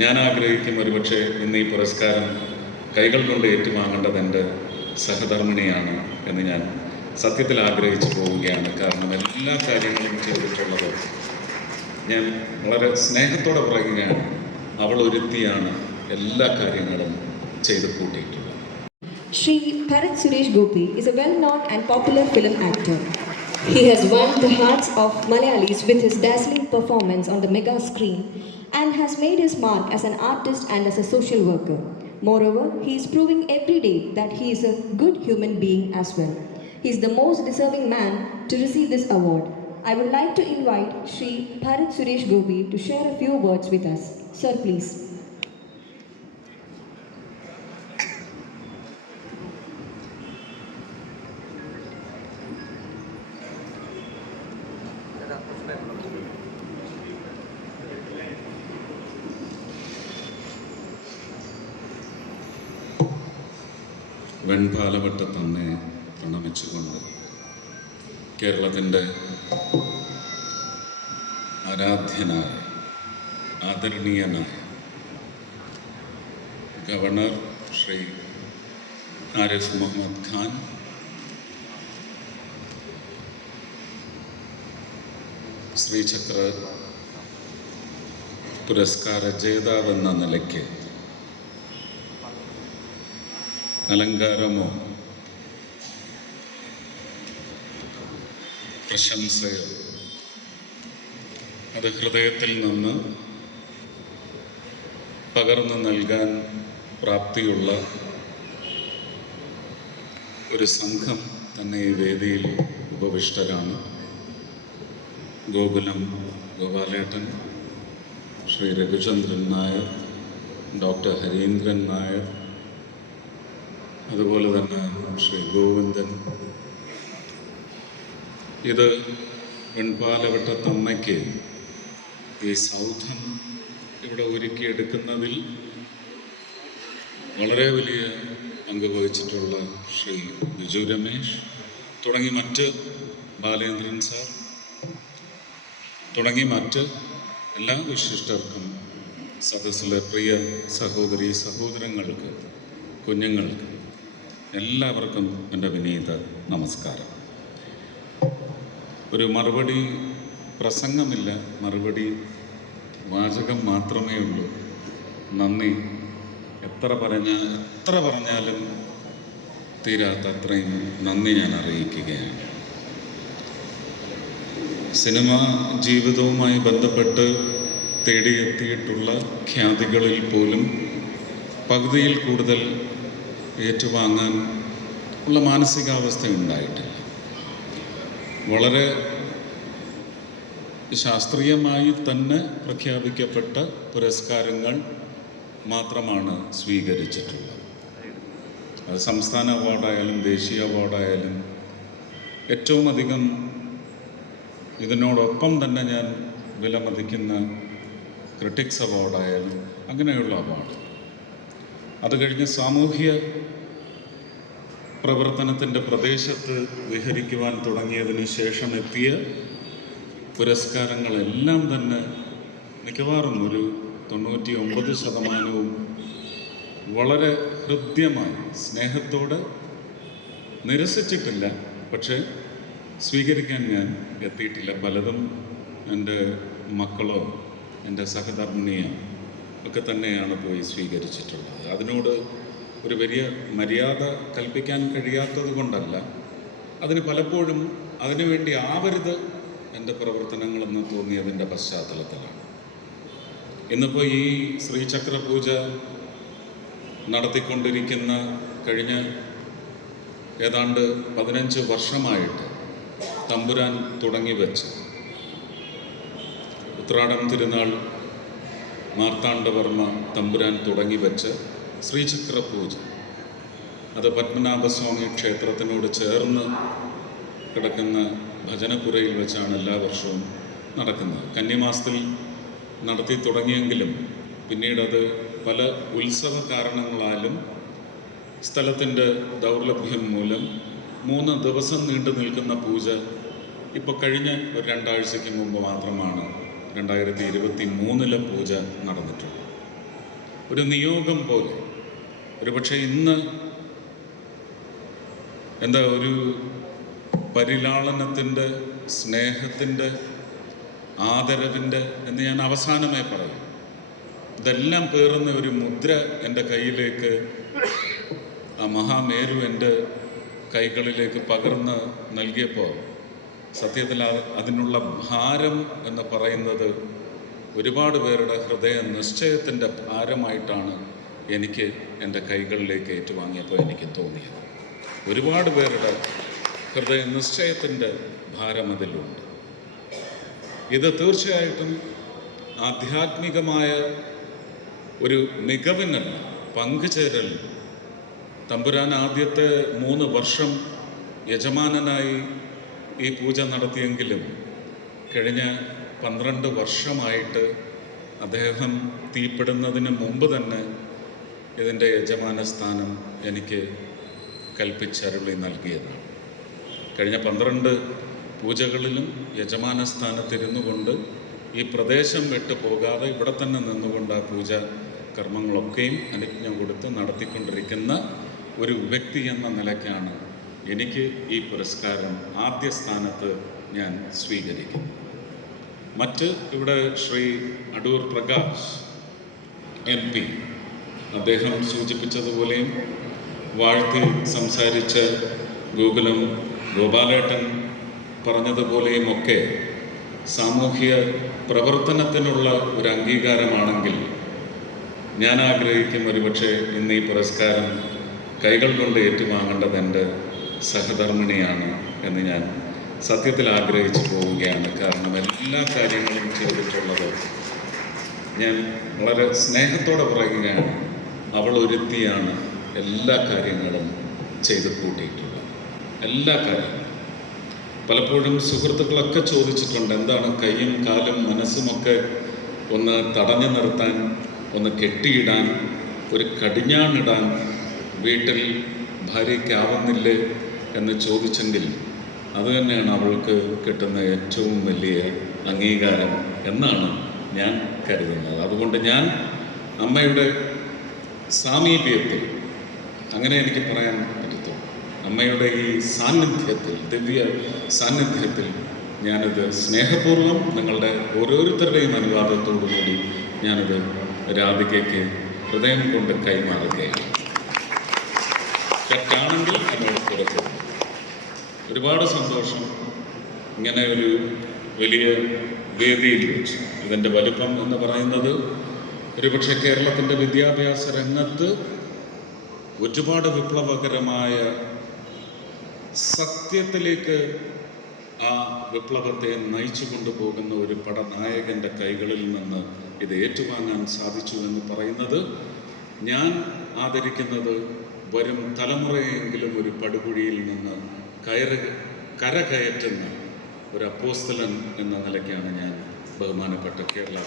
ഞാൻ ആഗ്രഹിക്കും ഒരുപക്ഷെ ഇന്ന് ഈ പുരസ്കാരം കൈകൾ കൊണ്ട് ഏറ്റുവാങ്ങേണ്ടത് എന്റെ സഹധർമ്മിണിയാണ് എന്ന് ഞാൻ സത്യത്തിൽ ആഗ്രഹിച്ചു പോവുകയാണ്. കാരണം എല്ലാ കാര്യങ്ങളും ചെയ്തിട്ടുള്ളത് ഞാൻ വളരെ സ്നേഹത്തോടെ പറയുകയാണ് അവൾ ഒരുത്തിയാണ് എല്ലാ കാര്യങ്ങളും ചെയ്തു കൂട്ടിയിട്ടുള്ളത്. Shri Bharat Suresh Gopi is a well known and popular film actor He has won the hearts of Malayalis with his dazzling performance on the mega screen and has made his mark as an artist and as a social worker. Moreover, he is proving every day that he is a good human being as well. He is the most deserving man to receive this award. I would like to invite Shri Bharat Suresh Gopi to share a few words with us. Sir, please. വെൺപാലവട്ട തന്നെ പ്രണമിച്ചുകൊണ്ട് കേരളത്തിന്റെ ആരാധ്യനായ ആദരണീയനായ governor Shri Arif Muhammad Khan Sri Chakra പുരസ്കാര ജേതാവെന്ന നിലയ്ക്ക് അലങ്കാരമോ? പ്രശംസയോ? അത് ഹൃദയത്തിൽ നിന്ന് പകർന്നു നൽകാൻ പ്രാപ്തിയുള്ള ഒരു സംഘം തന്നെ ഈ വേദിയിൽ ഉപവിഷ്ടരാണ്. ഗോകുലം ഗോപാലേട്ടൻ ശ്രീ രഘുചന്ദ്രൻ നായർ ഡോക്ടർ ഹരീന്ദ്രൻ നായർ അതുപോലെ തന്നെ ശ്രീ ഗോവിന്ദൻ. ഇത് വെൺപാലവട്ടത്തമ്മയ്ക്ക് ഈ സൗധം ഇവിടെ ഒരുക്കിയെടുക്കുന്നതിൽ വളരെ വലിയ പങ്ക് വഹിച്ചിട്ടുള്ള ശ്രീ ബിജു രമേശ് തുടങ്ങി മറ്റ് ബാലേന്ദ്രൻ സാർ തുടങ്ങി മറ്റ് എല്ലാ വിശിഷ്ടർക്കും സദസ്സിലെ പ്രിയ സഹോദരി സഹോദരങ്ങൾക്ക് കുഞ്ഞുങ്ങൾക്ക് എല്ലാവർക്കും എന്റെ വിനീത നമസ്കാരം. ഒരു മറുപടി പ്രസംഗമില്ല മറുപടി വാചകം മാത്രമേ ഉള്ളൂ. നന്ദി. എത്ര പറഞ്ഞ എത്ര പറഞ്ഞാലും തീരാത്ത അത്രയും നന്ദി ഞാൻ അറിയിക്കുകയാണ്. സിനിമ ജീവിതവുമായി ബന്ധപ്പെട്ട് തേടിയെത്തിയിട്ടുള്ള ഖ്യാതികളിൽ പോലും പകുതിയിൽ കൂടുതൽ ഏറ്റുവാങ്ങാൻ ഉള്ള മാനസികാവസ്ഥ ഉണ്ടായിട്ടില്ല. വളരെ ശാസ്ത്രീയമായി തന്നെ പ്രഖ്യാപിക്കപ്പെട്ട പുരസ്കാരങ്ങൾ മാത്രമാണ് സ്വീകരിച്ചിട്ടുള്ളത്. അത് സംസ്ഥാന അവാർഡായാലും ദേശീയ അവാർഡായാലും ഏറ്റവും അധികം ഇതിനോടൊപ്പം തന്നെ ഞാൻ വിലമതിക്കുന്ന ക്രിട്ടിക്സ് അവാർഡായാലും അങ്ങനെയുള്ള അവാർഡ് അത് കഴിഞ്ഞ് സാമൂഹ്യ പ്രവർത്തനത്തിന്റെ പ്രദേശത്ത് വിഹരിക്കുവാൻ തുടങ്ങിയതിന് ശേഷം എത്തിയ പുരസ്കാരങ്ങളെല്ലാം തന്നെ മിക്കവാറും ഒരു തൊണ്ണൂറ്റി ഒമ്പത് ശതമാനവും വളരെ ഹൃദ്യമായി സ്നേഹത്തോടെ നിരസിച്ചിട്ടില്ല. പക്ഷേ സ്വീകരിക്കാൻ ഞാൻ എത്തിയിട്ടില്ല. പലതും എന്റെ മക്കളോ എന്റെ സഹധർമ്മിണിയോ ഒക്കെ തന്നെയാണ് പോയി സ്വീകരിച്ചിട്ടുള്ളത്. അതിനോട് ഒരു വലിയ മര്യാദ കൽപ്പിക്കാൻ കഴിയാത്തത് കൊണ്ടല്ല. അതിന് പലപ്പോഴും അതിനുവേണ്ടി ആവരുത് എന്റെ പ്രവർത്തനങ്ങളെന്ന് തോന്നിയതിന്റെ പശ്ചാത്തലത്തിലാണ്. ഇന്നിപ്പോൾ ഈ ശ്രീചക്ര പൂജ നടത്തിക്കൊണ്ടിരിക്കുന്ന കഴിഞ്ഞ ഏതാണ്ട് പതിനഞ്ച് വർഷമായിട്ട് തമ്പുരാൻ തുടങ്ങി വെച്ച് ഉത്രാടം തിരുനാൾ മാർത്താണ്ഡവർമ്മ തമ്പുരാൻ തുടങ്ങി വെച്ച് ശ്രീചക്ര പൂജ അത് പത്മനാഭസ്വാമി ക്ഷേത്രത്തിനോട് ചേർന്ന് കിടക്കുന്ന ഭജനപുരയിൽ വെച്ചാണ് എല്ലാ വർഷവും നടക്കുന്നത്. കന്യമാസത്തിൽ നടത്തി തുടങ്ങിയെങ്കിലും പിന്നീടത് പല ഉത്സവ കാരണങ്ങളാലും സ്ഥലത്തിന്റെ ദൗർലഭ്യം മൂലം മൂന്ന് ദിവസം നീണ്ടു നിൽക്കുന്ന പൂജ ഇപ്പോൾ കഴിഞ്ഞ ഒരു രണ്ടാഴ്ചയ്ക്ക് മുമ്പ് മാത്രമാണ് രണ്ടായിരത്തി ഇരുപത്തി മൂന്നിലെ പൂജ നടന്നിട്ടുണ്ട്. ഒരു നിയോഗം പോലെ. ഒരുപക്ഷെ ഇന്ന് എന്താ ഒരു പരിലാളനത്തിന്റെ സ്നേഹത്തിന്റെ ആദരവിന്റെ എന്ന് ഞാൻ അവസാനമേ പറയും. ഇതെല്ലാം പേറുന്ന ഒരു മുദ്ര എന്റെ കയ്യിലേക്ക് ആ മഹാമേരു എന്റെ കൈകളിലേക്ക് പകർന്ന് നൽകിയപ്പോൾ സത്യത്തിൽ അതിനുള്ള ഭാരം എന്ന് പറയുന്നത് ഒരുപാട് പേരുടെ ഹൃദയ നിശ്ചയത്തിന്റെ ഭാരമായിട്ടാണ് എനിക്ക് എന്റെ കൈകളിലേക്ക് ഏറ്റുവാങ്ങിയപ്പോൾ എനിക്ക് തോന്നിയത്. ഒരുപാട് പേരുടെ ഹൃദയ നിശ്ചയത്തിന്റെ ഭാരം അതിലുണ്ട്. ഇത് തീർച്ചയായിട്ടും ആധ്യാത്മികമായ ഒരു മികവിനല്ല പങ്കുചേരൽ. തമ്പുരാൻ ആദ്യത്തെ മൂന്ന് വർഷം യജമാനനായി ഈ പൂജ നടത്തിയെങ്കിലും കഴിഞ്ഞ പന്ത്രണ്ട് വർഷമായിട്ട് അദ്ദേഹം തീപ്പെടുന്നതിന് മുമ്പ് തന്നെ ഇതിന്റെ യജമാന സ്ഥാനം എനിക്ക് കൽപ്പിച്ചരുളി നൽകിയതാണ്. കഴിഞ്ഞ പന്ത്രണ്ട് പൂജകളിലും യജമാന സ്ഥാനത്തിരുന്നു കൊണ്ട് ഈ പ്രദേശം വിട്ടു പോകാതെ ഇവിടെ തന്നെ നിന്നുകൊണ്ട് ആ പൂജ കർമ്മങ്ങളൊക്കെയും അനുജ്ഞ കൊടുത്ത് നടത്തിക്കൊണ്ടിരിക്കുന്ന ഒരു വ്യക്തി എന്ന നിലയ്ക്കാണ് എനിക്ക് ഈ പുരസ്കാരം ആദ്യ സ്ഥാനത്ത് ഞാൻ സ്വീകരിക്കുന്നു മറ്റ് ഇവിടെ ശ്രീ അടൂർ പ്രകാശ് എം പി. അദ്ദേഹം സൂചിപ്പിച്ചതുപോലെയും വാഴ്ത്തി സംസാരിച്ച ഗൂഗിളും ഗോപാലേട്ടൻ പറഞ്ഞതുപോലെയും ഒക്കെ സാമൂഹ്യ പ്രവർത്തനത്തിനുള്ള ഒരു അംഗീകാരമാണെങ്കിൽ ഞാൻ ആഗ്രഹിക്കും ഒരുപക്ഷെ ഇന്ന് ഈ പുരസ്കാരം കൈകൾ കൊണ്ട് ഏറ്റുവാങ്ങേണ്ടത് എന്റെ സഹധർമ്മിണിയാണ് എന്ന് ഞാൻ സത്യത്തിൽ ആഗ്രഹിച്ചു പോവുകയാണ്. കാരണം എല്ലാ കാര്യങ്ങളും ചെയ്തിട്ടുള്ളത് ഞാൻ വളരെ സ്നേഹത്തോടെ പറയുകയാണ് അവൾ ഒരുത്തിയാണ് എല്ലാ കാര്യങ്ങളും ചെയ്ത് കൂട്ടിയിട്ടുള്ളത്. എല്ലാ കാര്യങ്ങളും. പലപ്പോഴും സുഹൃത്തുക്കളൊക്കെ ചോദിച്ചിട്ടുണ്ട് എന്താണ് കൈയും കാലും മനസ്സുമൊക്കെ ഒന്ന് തടഞ്ഞു നിർത്താൻ ഒന്ന് കെട്ടിയിടാൻ ഒരു കടിഞ്ഞാണിടാൻ വീട്ടിൽ ഭാര്യയ്ക്കാവുന്നില്ലേ എന്ന് ചോദിച്ചെങ്കിൽ അത് തന്നെയാണ് അവൾക്ക് കിട്ടുന്ന ഏറ്റവും വലിയ അംഗീകാരം എന്നാണ് ഞാൻ കരുതുന്നത്. അതുകൊണ്ട് ഞാൻ അമ്മയുടെ സാമീപ്യത്തിൽ അങ്ങനെ എനിക്ക് പറയാൻ പറ്റത്തുള്ളൂ അമ്മയുടെ ഈ സാന്നിധ്യത്തിൽ ദിവ്യ സാന്നിധ്യത്തിൽ ഞാനിത് സ്നേഹപൂർവം നിങ്ങളുടെ ഓരോരുത്തരുടെയും അനുവാദത്തോടു കൂടി ഞാനിത് രാധികയ്ക്ക് ഹൃദയം കൊണ്ട് കൈമാറുകയാണ്. തെറ്റാണെങ്കിൽ എന്നോട് കുറച്ചു ഒരുപാട് സന്തോഷം ഇങ്ങനെ ഒരു വലിയ വേദിയിൽ വെച്ച്. ഇതിന്റെ വലുപ്പം എന്ന് പറയുന്നത് ഒരുപക്ഷെ കേരളത്തിന്റെ വിദ്യാഭ്യാസ രംഗത്ത് ഒരുപാട് വിപ്ലവകരമായ സത്യത്തിലേക്ക് ആ വിപ്ലവത്തെ നയിച്ചു കൊണ്ടുപോകുന്ന ഒരു പടനായകന്റെ കൈകളിൽ നിന്ന് ഇത് ഏറ്റുവാങ്ങാൻ സാധിച്ചു എന്ന് പറയുന്നത് ഞാൻ ആദരിക്കുന്നത് വരും തലമുറയെങ്കിലും ഒരു പടുകുഴിയിൽ നിന്ന് കയറ് കരകയറ്റുന്ന ഒരു അപ്പോസ്തലൻ എന്ന നിലയ്ക്കാണ് ഞാൻ ബഹുമാനപ്പെട്ട കേരള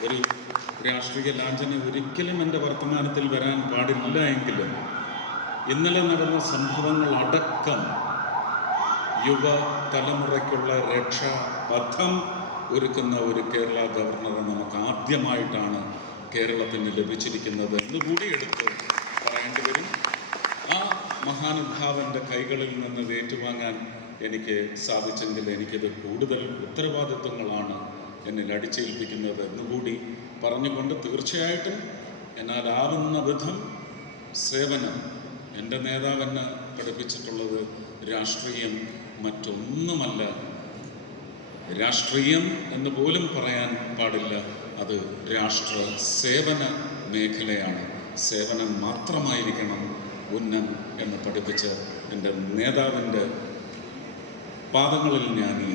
ഒരു രാഷ്ട്രീയ ലാഞ്ചന ഒരിക്കലും എന്റെ വർത്തമാനത്തിൽ വരാൻ പാടില്ല എങ്കിലും ഇന്നലെ നടന്ന സംഭവങ്ങൾ അടക്കം യുവ തലമുറയ്ക്കുള്ള രക്ഷാപഥം ഒരുക്കുന്ന ഒരു കേരള ഗവർണറെ നമുക്ക് ആദ്യമായിട്ടാണ് കേരളത്തിന് ലഭിച്ചിരിക്കുന്നത് എന്ന് കൂടി എടുത്ത്. മഹാനുഭാവന്റെ കൈകളിൽ നിന്ന് ഏറ്റുവാങ്ങാൻ എനിക്ക് സാധിച്ചെങ്കിൽ എനിക്കത് കൂടുതൽ ഉത്തരവാദിത്വങ്ങളാണ് എന്നിൽ അടിച്ചേൽപ്പിക്കുന്നത് എന്നുകൂടി പറഞ്ഞുകൊണ്ട് തീർച്ചയായിട്ടും എന്നാലാവുന്ന വിധം സേവനം എന്റെ നേതാവെന്നെ പഠിപ്പിച്ചിട്ടുള്ളത് രാഷ്ട്രീയം മറ്റൊന്നുമല്ല. രാഷ്ട്രീയം എന്ന് പോലും പറയാൻ പാടില്ല. അത് രാഷ്ട്ര സേവന മേഖലയാണ്. സേവനം മാത്രമായിരിക്കണം. ഉന്നം എന്ന് പഠിപ്പിച്ച എന്റെ നേതാവിന്റെ പാദങ്ങളിൽ ഞാൻ ഈ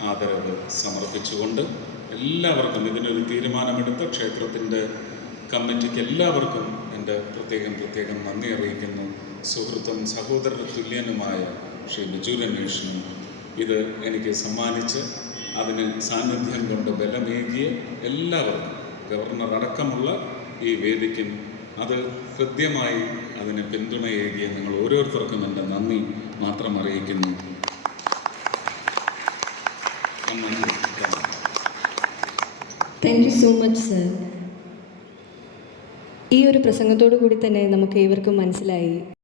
ആദരവ് സമർപ്പിച്ചുകൊണ്ട് എല്ലാവർക്കും ഇതിനൊരു തീരുമാനമെടുത്ത ക്ഷേത്രത്തിന്റെ കമ്മിറ്റിക്ക് എല്ലാവർക്കും എന്റെ പ്രത്യേകം പ്രത്യേകം നന്ദി അറിയിക്കുന്നു. സുഹൃത്തും സഹോദര തുല്യനുമായ ശ്രീ ബിജു രമേഷിനും ഇത് എനിക്ക് സമ്മാനിച്ച് അതിന് സാന്നിധ്യം കൊണ്ട് ബലമേകിയ എല്ലാവർക്കും ഗവർണർ അടക്കമുള്ള ഈ വേദിക്കും അത് ഹൃദ്യമായി അതിന് പിന്തുണയേകിയ നിങ്ങൾ ഓരോരുത്തർക്കും എന്റെ നന്ദി മാത്രം അറിയിക്കുന്നു. Thank you so much sir ഈ ഒരു പ്രസംഗത്തോടു കൂടി തന്നെ നമുക്ക് ഏവർക്കും മനസ്സിലായി.